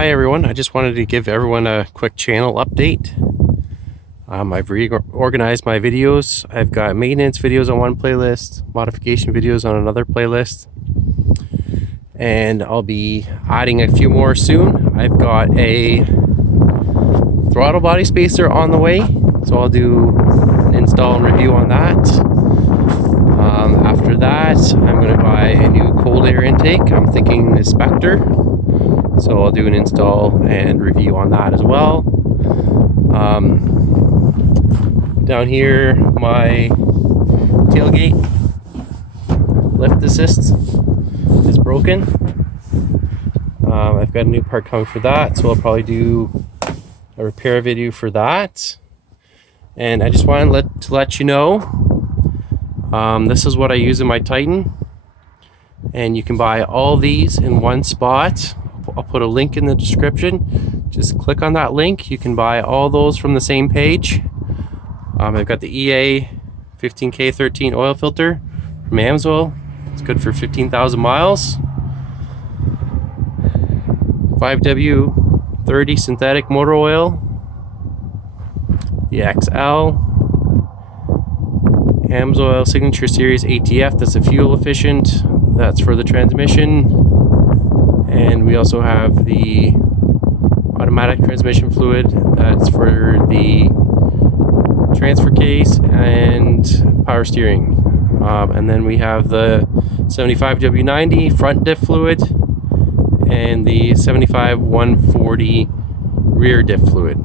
Hi everyone, I just wanted to give everyone a quick channel update. I've reorganized my videos. I've got maintenance videos on one playlist, modification videos on another playlist, and I'll be adding a few more soon. I've got a throttle body spacer on the way, so I'll do an install and review on that. After that, I'm going to buy a new cold air intake. I'm thinking the Spectre, so I'll do an install and review on that as well. Down here, my tailgate lift assist is broken. I've got a new part coming for that, so I'll probably do a repair video for that. And I just wanted to let you know, this is what I use in my Titan, and you can buy all these in one spot. I'll put a link in the description. Just click on that link. You can buy all those from the same page. I've got the EA 15K13 oil filter from Amsoil. It's good for 15,000 miles. 5W30 synthetic motor oil. The XL. Amsoil Signature Series ATF. That's a fuel efficient. That's for the transmission. And we also have the automatic transmission fluid. That's for the transfer case and power steering. And then we have the 75W90 front diff fluid and the 75-140 rear diff fluid.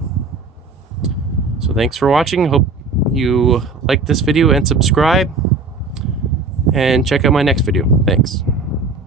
So thanks for watching. Hope you like this video and subscribe, and check out my next video. Thanks.